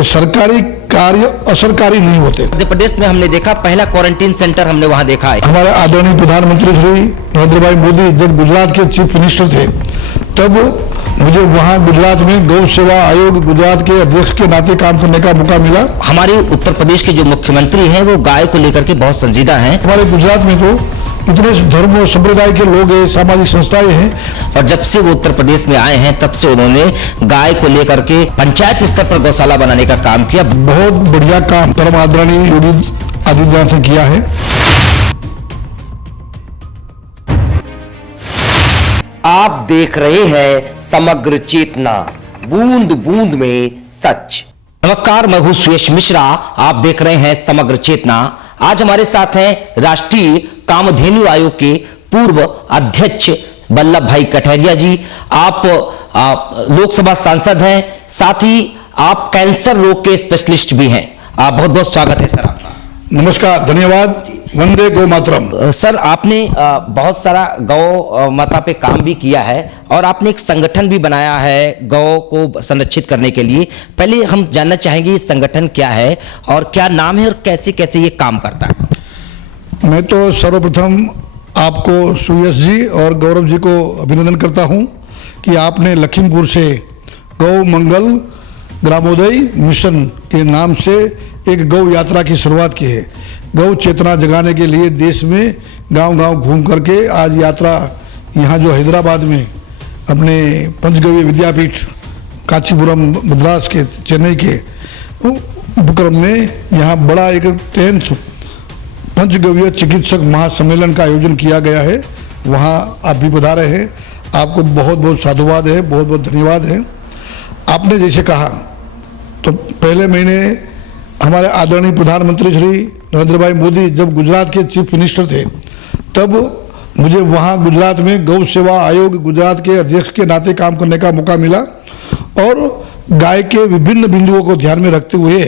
कि सरकारी कार्य असरकारी नहीं होते। मध्य प्रदेश में हमने देखा पहला क्वारंटीन सेंटर हमने वहां देखा है। हमारे आदरणीय प्रधानमंत्री श्री नरेंद्र भाई मोदी जब गुजरात के चीफ मिनिस्टर थे तब मुझे वहां गुजरात में गौ सेवा आयोग गुजरात के अध्यक्ष के नाते काम करने का मौका मिला। हमारे उत्तर प्रदेश के जो मुख्यमंत्री हैं वो गाय को लेकर के बहुत संजीदा हैं। हमारे गुजरात में तो इतने धर्म और संप्रदाय के लोग हैं, सामाजिक संस्थाएं हैं, और जब से वो उत्तर प्रदेश में आए हैं तब से उन्होंने गाय को लेकर के पंचायत स्तर पर गौशाला बनाने का काम किया। बहुत बढ़िया काम परम आदरणीय योगी आदित्यनाथ ने किया है। आप देख रहे हैं समग्र चेतना, बूंद बूंद में सच। नमस्कार, मैं हूं सुयश मिश्रा, आप देख रहे हैं समग्र चेतना। आज हमारे साथ हैं राष्ट्रीय कामधेनु आयोग के पूर्व अध्यक्ष वल्लभ भाई कठेरिया जी। आप लोकसभा सांसद हैं, साथ ही आप कैंसर रोग के स्पेशलिस्ट भी हैं। बहुत बहुत स्वागत है सर आपका। नमस्कार, धन्यवाद। वंदे गौ मातरम। सर, आपने बहुत सारा गौ माता पे काम भी किया है और आपने एक संगठन भी बनाया है गौ को संरक्षित करने के लिए। पहले हम जानना चाहेंगे ये संगठन क्या है और क्या नाम है और कैसे कैसे ये काम करता है। मैं तो सर्वप्रथम आपको सुयश जी और गौरव जी को अभिनंदन करता हूं कि आपने लखीमपुर से गौ मंगल ग्रामोदय मिशन के नाम से एक गौ यात्रा की शुरुआत की है। गौ चेतना जगाने के लिए देश में गांव-गांव घूम करके आज यात्रा यहाँ जो हैदराबाद में अपने पंचगव्य विद्यापीठ कांचीपुरम मद्रास के चेन्नई के उपक्रम में यहाँ बड़ा एक 10th पंचगव्य चिकित्सक महासम्मेलन का आयोजन किया गया है। वहाँ आप भी पधारे हैं, आपको बहुत बहुत साधुवाद है, बहुत बहुत धन्यवाद है। आपने जैसे कहा तो पहले महीने हमारे आदरणीय प्रधानमंत्री श्री नरेंद्र भाई मोदी जब गुजरात के चीफ मिनिस्टर थे तब मुझे वहाँ गुजरात में गौ सेवा आयोग गुजरात के अध्यक्ष के नाते काम करने का मौका मिला और गाय के विभिन्न बिंदुओं को ध्यान में रखते हुए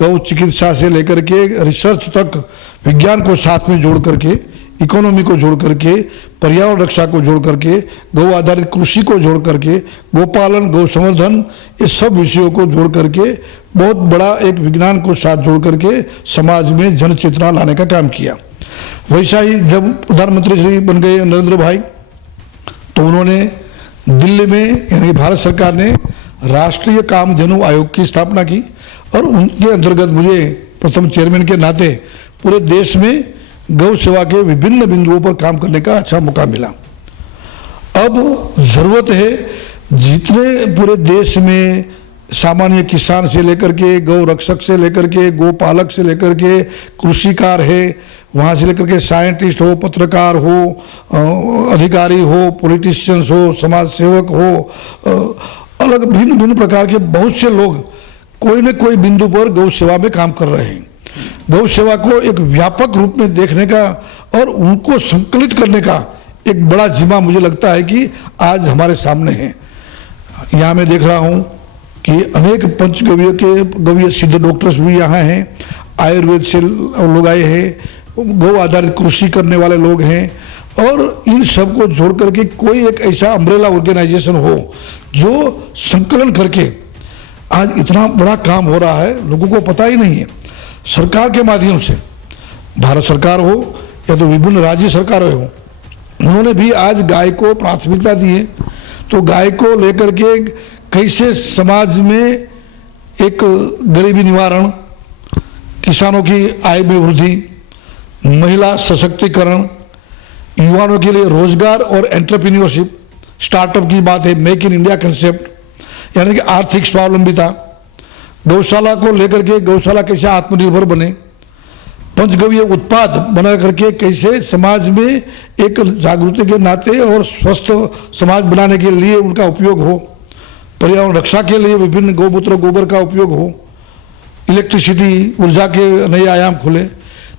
गौ चिकित्सा से लेकर के रिसर्च तक विज्ञान को साथ में जोड़ करके, इकोनॉमी को जोड़ करके, पर्यावरण रक्षा को जोड़ करके, गौ आधारित कृषि को जोड़ करके, गोपालन, गौ संवर्धन, ये सब विषयों को जोड़ करके बहुत बड़ा एक विज्ञान को साथ जोड़ करके समाज में जन चेतना लाने का काम किया। वैसा ही जब प्रधानमंत्री श्री बन गए नरेंद्र भाई तो उन्होंने दिल्ली में यानी भारत सरकार ने राष्ट्रीय कामधेनु आयोग की स्थापना की और उनके अंतर्गत मुझे प्रथम चेयरमैन के नाते पूरे देश में गौ सेवा के विभिन्न बिंदुओं पर काम करने का अच्छा मौका मिला। अब जरूरत है जितने पूरे देश में सामान्य किसान से लेकर के गौ रक्षक से लेकर के गौ पालक से लेकर के कृषिकार है, वहाँ से लेकर के साइंटिस्ट हो, पत्रकार हो, अधिकारी हो, पॉलिटिशियंस हो, समाज सेवक हो, अलग भिन्न भिन्न प्रकार के बहुत से लोग कोई न कोई बिंदु पर गौ सेवा में काम कर रहे हैं। गौ सेवा को एक व्यापक रूप में देखने का और उनको संकलित करने का एक बड़ा जिम्मा मुझे लगता है कि आज हमारे सामने है। यहाँ मैं देख रहा हूँ कि अनेक पंचगव्य के गव्य सिद्ध डॉक्टर्स भी यहाँ हैं, आयुर्वेद से लोग आए हैं, गौ आधारित कृषि करने वाले लोग हैं और इन सब को जोड़ करके कोई एक ऐसा अम्ब्रेला ऑर्गेनाइजेशन हो जो संकलन करके आज इतना बड़ा काम हो रहा है, लोगों को पता ही नहीं है। सरकार के माध्यम से, भारत सरकार हो या तो विभिन्न राज्य सरकारें हो, उन्होंने भी आज गाय को प्राथमिकता दी है। तो गाय को लेकर के कैसे समाज में एक गरीबी निवारण, किसानों की आय में वृद्धि, महिला सशक्तिकरण, युवाओं के लिए रोजगार और एंटरप्रेन्योरशिप, स्टार्टअप की बात है, मेक इन इंडिया कंसेप्ट, यानी कि आर्थिक स्वावलंबिता, गौशाला को लेकर के गौशाला कैसे आत्मनिर्भर बने, पंचगव्य उत्पाद बना करके कैसे समाज में एक जागृति के नाते और स्वस्थ समाज बनाने के लिए उनका उपयोग हो, पर्यावरण रक्षा के लिए विभिन्न गौमूत्र गोबर का उपयोग हो, इलेक्ट्रिसिटी ऊर्जा के नए आयाम खुले।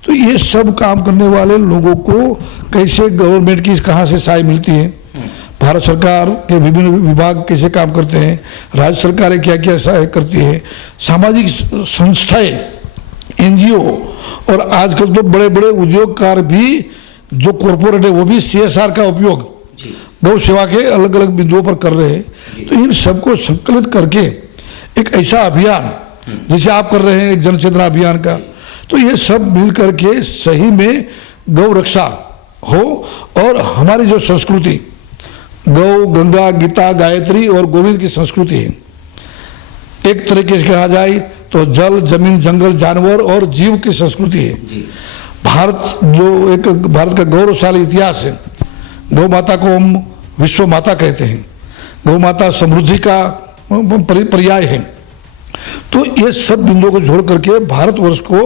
तो ये सब काम करने वाले लोगों को कैसे गवर्नमेंट की कहाँ से सहायता मिलती है, भारत सरकार के विभिन्न विभाग कैसे काम करते हैं, राज्य सरकारें क्या क्या सहायता करती है, सामाजिक संस्थाएं, एनजीओ और आजकल तो बड़े बड़े उद्योगकार भी जो कॉरपोरेट है वो भी CSR का उपयोग गौ सेवा के अलग अलग बिंदुओं पर कर रहे हैं। तो इन सबको संकलित करके एक ऐसा अभियान जिसे आप कर रहे हैं एक जन चेतना अभियान का, तो ये सब मिल करके सही में गौ रक्षा हो और हमारी जो संस्कृति गौ, गंगा, गीता, गायत्री और गोविंद की संस्कृति है, एक तरीके से कहा जाए तो जल, जमीन, जंगल, जानवर और जीव की संस्कृति है। भारत जो एक भारत का गौरवशाली इतिहास है, गौ माता को हम विश्व माता कहते हैं, गौ माता समृद्धि का पर्याय है। तो ये सब बिंदुओं को जोड़ करके भारतवर्ष को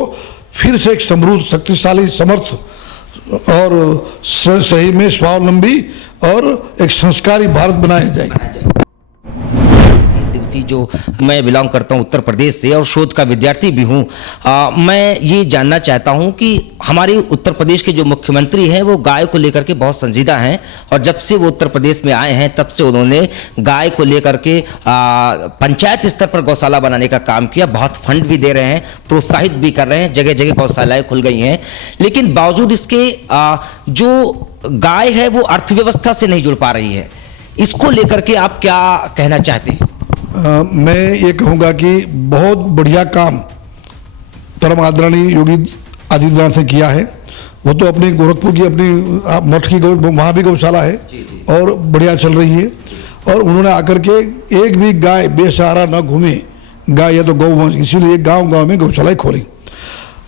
फिर से एक समृद्ध, शक्तिशाली, समर्थ और सही में स्वावलंबी और एक संस्कारी भारत बनाया जाए। जो मैं बिलोंग करता हूं उत्तर प्रदेश से और शोध का विद्यार्थी भी हूं, मैं ये जानना चाहता हूं कि हमारे उत्तर प्रदेश के जो मुख्यमंत्री हैं वो गाय को लेकर के बहुत संजीदा हैं और जब से वो उत्तर प्रदेश में आए हैं तब से उन्होंने गाय को लेकर के पंचायत स्तर पर गौशाला बनाने का काम किया, बहुत फंड भी दे रहे हैं, प्रोत्साहित भी कर रहे हैं, जगह जगह गौशालाएं खुल गई हैं। लेकिन बावजूद इसके जो गाय है वो अर्थव्यवस्था से नहीं जुड़ पा रही है, इसको लेकर के आप क्या कहना चाहते हैं? मैं ये कहूँगा कि बहुत बढ़िया काम परम आदरणीय योगी आदित्यनाथ ने किया है। वो तो अपनी गोरखपुर की अपनी मठ की वहाँ भी गौशाला है और बढ़िया चल रही है। और उन्होंने आकर के एक भी गाय बेसहारा न घूमे, गाय या तो गौवंश, इसीलिए गांव-गांव में गौशालाएं खोली।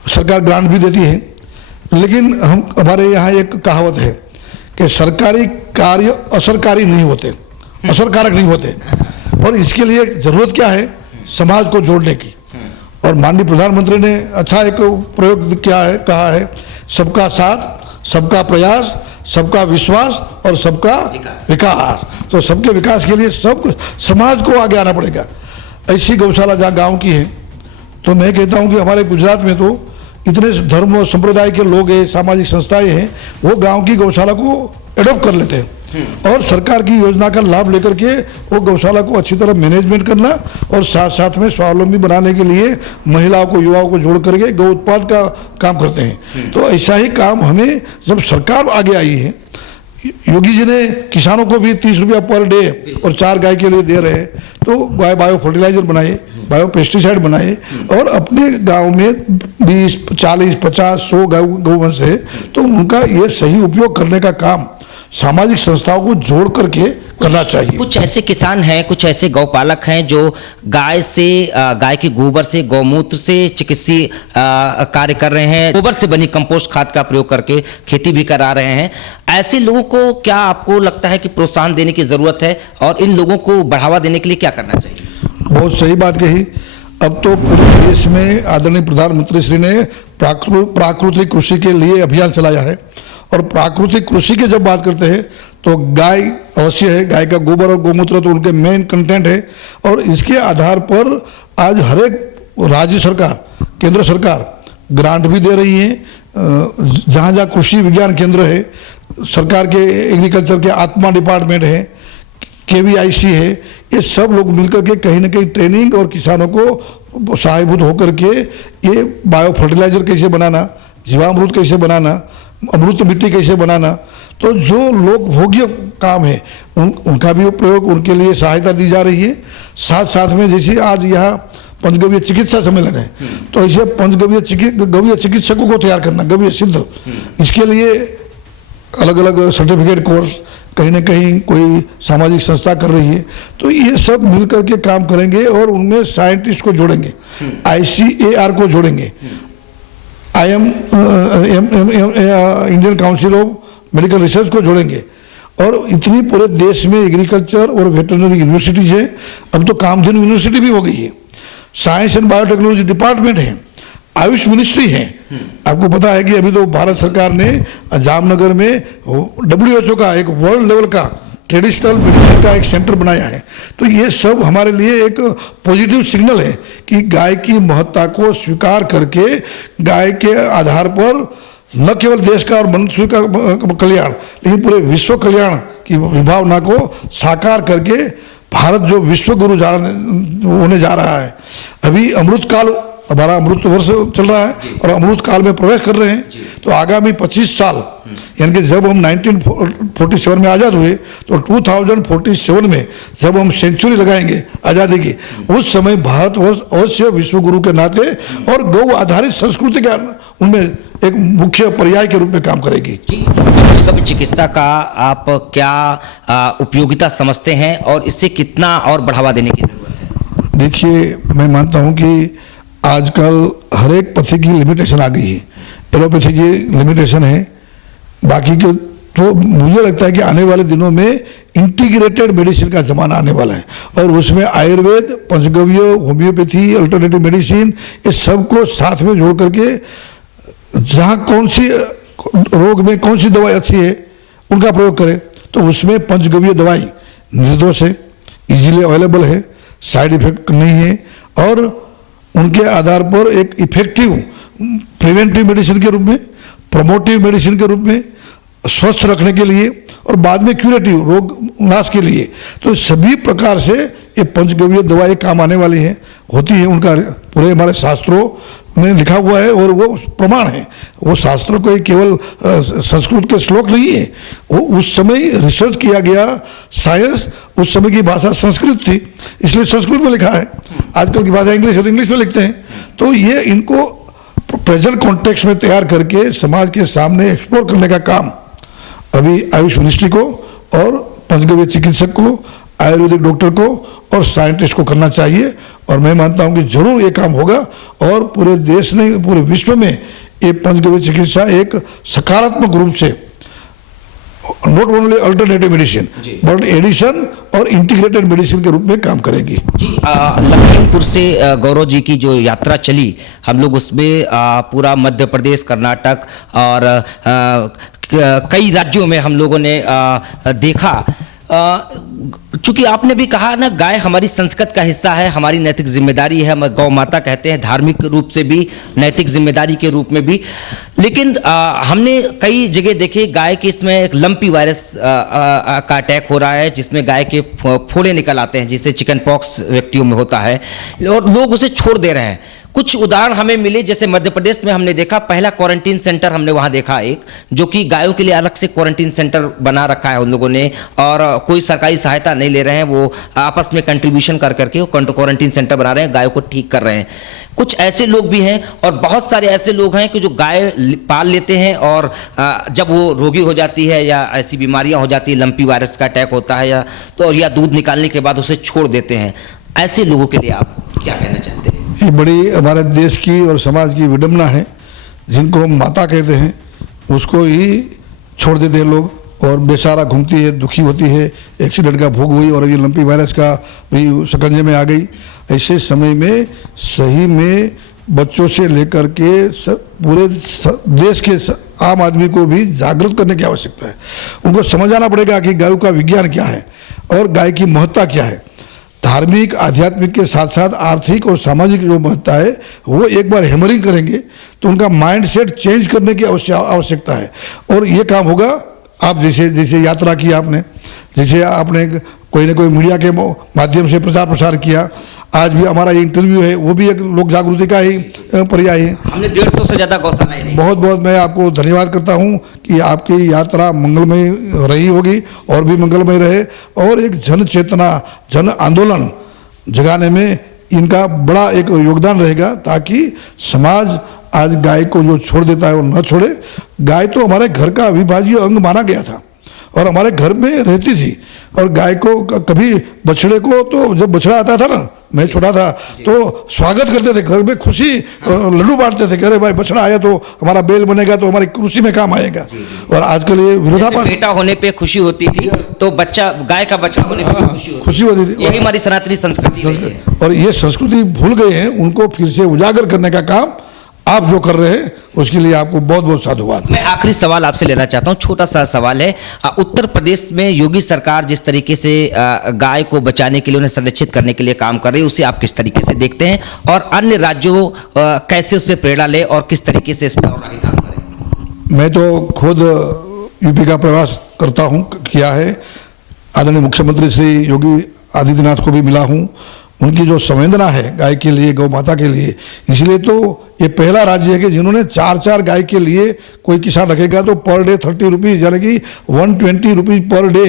सरकार ग्रांट भी देती है, लेकिन हमारे यहाँ एक कहावत है कि सरकारी कार्य असरकारी नहीं होते, असरकारक नहीं होते। और इसके लिए जरूरत क्या है? समाज को जोड़ने की। और माननीय प्रधानमंत्री ने अच्छा एक प्रयोग किया है, कहा है सबका साथ, सबका प्रयास, सबका विश्वास और सबका विकास। तो सबके विकास के लिए सब समाज को आगे आना पड़ेगा। ऐसी गौशाला जहाँ गांव की है, तो मैं कहता हूँ कि हमारे गुजरात में तो इतने धर्म और संप्रदाय के लोग हैं, सामाजिक संस्थाएं हैं, वो गांव की गौशाला को एडॉप्ट कर लेते हैं और सरकार की योजना का लाभ लेकर के वो गौशाला को अच्छी तरह मैनेजमेंट करना और साथ साथ में स्वावलंबी बनाने के लिए महिलाओं को, युवाओं को जोड़ करके गौ उत्पाद का काम करते हैं। तो ऐसा ही काम हमें, जब सरकार आगे आई है, योगी जी ने किसानों को भी 30 रुपया पर डे और 4 गाय के लिए दे रहे हैं, तो गाय बायो फर्टिलाइजर बनाए, बायो पेस्टिसाइड बनाए और अपने गांव में 20, 40, 50, 100 गौवंश है, तो उनका ये सही उपयोग करने का काम सामाजिक संस्थाओं को जोड़ करके करना चाहिए। कुछ ऐसे किसान हैं, कुछ ऐसे गौपालक हैं जो गाय से, गाय के गोबर से, गौमूत्र से चिकित्सीय कार्य कर रहे हैं, गोबर से बनी कंपोस्ट खाद का प्रयोग करके खेती भी करा रहे हैं। ऐसे लोगों को क्या आपको लगता है कि प्रोत्साहन देने की जरूरत है और इन लोगों को बढ़ावा देने के लिए क्या करना चाहिए? बहुत सही बात कही। अब तो पूरे देश में आदरणीय प्रधानमंत्री श्री ने प्राकृतिक कृषि के लिए अभियान चलाया है। और प्राकृतिक कृषि की जब बात करते हैं तो गाय अवश्य है, गाय का गोबर और गौमूत्र तो उनके मेन कंटेंट है। और इसके आधार पर आज हर एक राज्य सरकार, केंद्र सरकार ग्रांट भी दे रही है। जहाँ जहाँ कृषि विज्ञान केंद्र है, सरकार के एग्रीकल्चर के आत्मा डिपार्टमेंट है, KVIC है, ये सब लोग मिलकर के कहीं ना कहीं ट्रेनिंग और किसानों को सहायभूत होकर के ये बायो फर्टिलाइजर कैसे बनाना, जीवामृत कैसे बनाना, अमृत मिट्टी कैसे बनाना, तो जो लोग भोग्य काम है उनका भी प्रयोग, उनके लिए सहायता दी जा रही है। साथ साथ में जैसे आज यहाँ पंचगव्य चिकित्सा सम्मेलन है, तो ऐसे पंचगव्य चिकित्सकों को तैयार करना, गव्य सिद्ध, इसके लिए अलग अलग सर्टिफिकेट कोर्स कहीं ना कहीं कोई सामाजिक संस्था कर रही है। तो ये सब मिल करके काम करेंगे और उनमें साइंटिस्ट को जोड़ेंगे, ICAR को जोड़ेंगे, Indian council of medical research को जोड़ेंगे। और इतनी पूरे देश में एग्रीकल्चर और वेटरनरी यूनिवर्सिटीज है, अब तो कामधेनु यूनिवर्सिटी भी हो गई है, साइंस एंड बायोटेक्नोलॉजी डिपार्टमेंट है, आयुष मिनिस्ट्री है। आपको पता है कि अभी तो भारत सरकार ने जामनगर में WHO का एक वर्ल्ड लेवल का ट्रेडिशनल मेडिसिन का एक सेंटर बनाया है। तो ये सब हमारे लिए एक पॉजिटिव सिग्नल है कि गाय की महत्ता को स्वीकार करके गाय के आधार पर न केवल देश का और मनुष्य का कल्याण, लेकिन पूरे विश्व कल्याण की विभावना को साकार करके भारत जो विश्व गुरु होने जा रहा है। अभी अमृत काल हमारा अमृत वर्ष चल रहा है और अमृत काल में प्रवेश कर रहे हैं। तो आगामी 25 साल यानी कि जब हम 1947 में आज़ाद हुए तो 2047 में जब हम सेंचुरी लगाएंगे आज़ादी की, उस समय भारतवर्ष अवश्य विश्व गुरु के नाते और गौ आधारित संस्कृति का उनमें एक मुख्य पर्याय के रूप में काम करेगी। कभी चिकित्सा का आप क्या उपयोगिता समझते हैं और इससे कितना और बढ़ावा देने की जरूरत है? देखिए, मैं मानता हूं कि आजकल हर एक पथ्य की लिमिटेशन आ गई है। एलोपैथी की लिमिटेशन है, बाकी के तो मुझे लगता है कि आने वाले दिनों में इंटीग्रेटेड मेडिसिन का ज़माना आने वाला है और उसमें आयुर्वेद, पंचगव्य, होम्योपैथी, अल्टरनेटिव मेडिसिन, इस सबको साथ में जोड़ करके जहाँ कौन सी रोग में कौन सी दवाई अच्छी है उनका प्रयोग करें। तो उसमें पंचगव्य दवाई निर्दोष है, इजीली अवेलेबल है, साइड इफेक्ट नहीं है और उनके आधार पर एक इफेक्टिव प्रिवेंटिव मेडिसिन के रूप में, प्रमोटिव मेडिसिन के रूप में, स्वस्थ रखने के लिए और बाद में क्यूरेटिव रोग नाश के लिए, तो सभी प्रकार से ये पंचगव्य दवाएं काम आने वाली हैं, होती है। उनका पूरे हमारे शास्त्रों में लिखा हुआ है और वो प्रमाण है। वो शास्त्रों को केवल संस्कृत के श्लोक नहीं है, वो उस समय रिसर्च किया गया साइंस, उस समय की भाषा संस्कृत थी इसलिए संस्कृत में लिखा है। आजकल की भाषा इंग्लिश है तो इंग्लिश में लिखते हैं। तो ये इनको प्रेजेंट कॉन्टेक्स्ट में तैयार करके समाज के सामने एक्सप्लोर करने का काम अभी आयुष मिनिस्ट्री को और पंचगव्य चिकित्सक को, आयुर्वेदिक डॉक्टर को और साइंटिस्ट को करना चाहिए और मैं मानता हूं कि जरूर ये काम होगा और पूरे देश ने, पूरे विश्व में ये पंचगव्य चिकित्सा एक सकारात्मक रूप से not only alternative medicine but addition और इंटीग्रेटेड मेडिसिन के रूप में काम करेगी। जी, लखीमपुर से गौरव जी की जो यात्रा चली, हम लोग उसमें पूरा मध्य प्रदेश, कर्नाटक और कई राज्यों में हम लोगों ने देखा। चूंकि आपने भी कहा ना, गाय हमारी संस्कृति का हिस्सा है, हमारी नैतिक जिम्मेदारी है, हम गौ माता कहते हैं, धार्मिक रूप से भी, नैतिक जिम्मेदारी के रूप में भी। लेकिन हमने कई जगह देखे गाय के इसमें एक लंपी वायरस का अटैक हो रहा है जिसमें गाय के फोड़े निकल आते हैं, जिससे चिकन पॉक्स व्यक्तियों में होता है और लोग उसे छोड़ दे रहे हैं। कुछ उदाहरण हमें मिले, जैसे मध्य प्रदेश में हमने देखा पहला क्वारंटीन सेंटर हमने वहां देखा एक, जो कि गायों के लिए अलग से क्वारंटीन सेंटर बना रखा है उन लोगों ने और कोई सरकारी सहायता नहीं ले रहे हैं, वो आपस में कंट्रीब्यूशन कर करके क्वारंटीन सेंटर बना रहे हैं, गायों को ठीक कर रहे हैं। कुछ ऐसे लोग भी हैं और बहुत सारे ऐसे लोग हैं कि जो गाय पाल लेते हैं और जब वो रोगी हो जाती है या ऐसी बीमारियां हो जाती है, लंपी वायरस का अटैक होता है या दूध निकालने के बाद उसे छोड़ देते हैं। ऐसे लोगों के लिए आप क्या कहना चाहते हैं? ये बड़ी हमारे देश की और समाज की विडंबना है। जिनको हम माता कहते हैं उसको ही छोड़ देते हैं लोग और बेचारा घूमती है, दुखी होती है, एक्सीडेंट का भोग हुई और ये लंपी वायरस का भी शिकंजे में आ गई। ऐसे समय में सही में बच्चों से लेकर के पूरे देश के आम आदमी को भी जागरूक करने की आवश्यकता है। उनको समझाना पड़ेगा कि गायों का विज्ञान क्या है और गाय की महत्ता क्या है। धार्मिक, आध्यात्मिक के साथ साथ आर्थिक और सामाजिक जो महत्ता है वो एक बार हैमरिंग करेंगे तो उनका माइंड सेट चेंज करने की आवश्यकता है और ये काम होगा। आप जैसे यात्रा की आपने, जैसे आपने कोई ना कोई मीडिया के माध्यम से प्रचार प्रसार किया, आज भी हमारा ये इंटरव्यू है वो भी एक लोक जागृति का ही पर्याय है। हमने 150 से ज़्यादा गौशालाएं। बहुत बहुत मैं आपको धन्यवाद करता हूँ कि आपकी यात्रा मंगलमय रही होगी और भी मंगलमय रहे और एक जन चेतना, जन आंदोलन जगाने में इनका बड़ा एक योगदान रहेगा ताकि समाज आज गाय को जो छोड़ देता है वो न छोड़े। गाय तो हमारे घर का अविभाज्य अंग माना गया था और हमारे घर में रहती थी और गाय को कभी बछड़े को, तो जब बछड़ा आता था ना, मैं छोटा था तो स्वागत करते थे, घर में खुशी लड्डू बांटते थे, अरे भाई बछड़ा आया तो हमारा बेल बनेगा तो हमारी कृषि में काम आएगा। और आजकल ये विरोधाभास, बेटा होने पे खुशी होती थी तो बच्चा, गाय का बच्चा होने पे खुशी होती थी। यही हमारी सनातनी संस्कृति और ये संस्कृति भूल गए हैं, उनको फिर से उजागर करने का काम आप जो कर रहे हैं उसके लिए आपको बहुत बहुत साधुवाद। मैं आखिरी सवाल आपसे लेना चाहता हूं, छोटा सा सवाल है। उत्तर प्रदेश में योगी सरकार जिस तरीके से गाय को बचाने के लिए, उन्हें संरक्षित करने के लिए काम कर रही है, उसे आप किस तरीके से देखते हैं और अन्य राज्यों कैसे उससे प्रेरणा ले और किस तरीके से इस पर और आगे काम करें? मैं तो खुद यूपी का प्रवास करता हूँ, किया है, आदरणीय मुख्यमंत्री श्री योगी आदित्यनाथ को भी मिला हूँ उनकी जो संवेदना है गाय के लिए, गौ माता के लिए, इसलिए तो ये पहला राज्य है कि जिन्होंने 4 गाय के लिए कोई किसान रखेगा तो पर डे 30 रुपीज़ यानी कि 120 रुपीज़ पर डे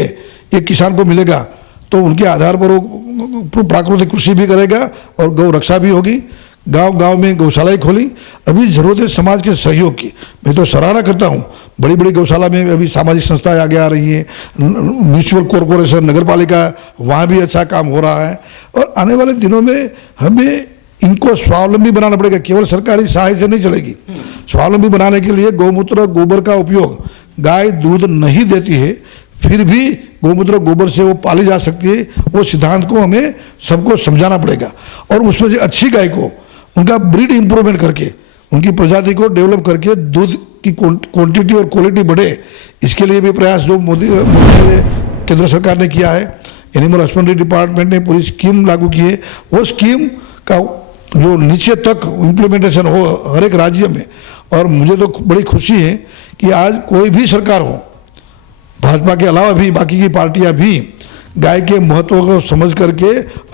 एक किसान को मिलेगा। तो उनके आधार पर वो प्राकृतिक कृषि भी करेगा और गौ रक्षा भी होगी। गांव गांव में गौशालाएं खोली। अभी जरूरत है समाज के सहयोग की। मैं तो सराहना करता हूँ, बड़ी बड़ी गौशाला में अभी सामाजिक संस्थाएं आगे आ रही हैं, म्यूनिसिपल कॉरपोरेशन, नगर पालिका, वहाँ भी अच्छा काम हो रहा है। और आने वाले दिनों में हमें इनको स्वावलंबी बनाना पड़ेगा, केवल सरकारी सहायता से नहीं चलेगी। स्वावलंबी बनाने के लिए गौमूत्र गोबर का उपयोग, गाय दूध नहीं देती है फिर भी गौमूत्र गोबर से वो पाली जा सकती है, वो सिद्धांत को हमें सबको समझाना पड़ेगा। और उसमें से अच्छी गाय को उनका ब्रीड इंप्रूवमेंट करके, उनकी प्रजाति को डेवलप करके दूध की क्वांटिटी और क्वालिटी बढ़े, इसके लिए भी प्रयास जो मोदी केंद्र सरकार ने किया है। एनिमल हस्बेंड्री डिपार्टमेंट ने पूरी स्कीम लागू की है। वो स्कीम का जो नीचे तक इम्प्लीमेंटेशन हो हर एक राज्य में। और मुझे तो बड़ी खुशी है कि आज कोई भी सरकार हो, भाजपा के अलावा भी बाकी की पार्टियां भी गाय के महत्व को समझ करके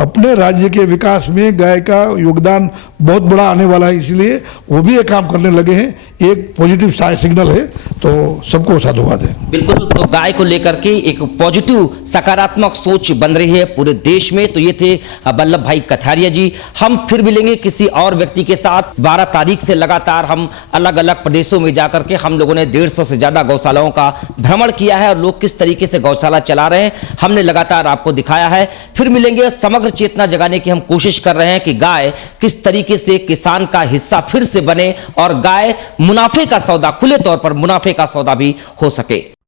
अपने राज्य के विकास में गाय का योगदान बहुत बड़ा आने वाला है, इसलिए वो भी ये काम करने लगे हैं। एक पॉजिटिव सिग्नल है, तो सबको साधुवाद है। बिल्कुल, तो गाय को लेकर के एक पॉजिटिव सकारात्मक सोच बन रही है पूरे देश में। तो ये थे वल्लभ भाई कथारिया जी। हम फिर मिलेंगे किसी और व्यक्ति के साथ। 12 तारीख से लगातार हम अलग अलग प्रदेशों में जाकर के हम लोगों ने 150 से ज्यादा गौशालाओं का भ्रमण किया है और लोग किस तरीके से गौशाला चला रहे हैं हमने लगातार आपको दिखाया है। फिर मिलेंगे, समग्र चेतना जगाने की हम कोशिश कर रहे हैं कि गाय किस तरीके से किसान का हिस्सा फिर से बने और गाय मुनाफे का सौदा, खुले तौर पर मुनाफे का सौदा भी हो सके।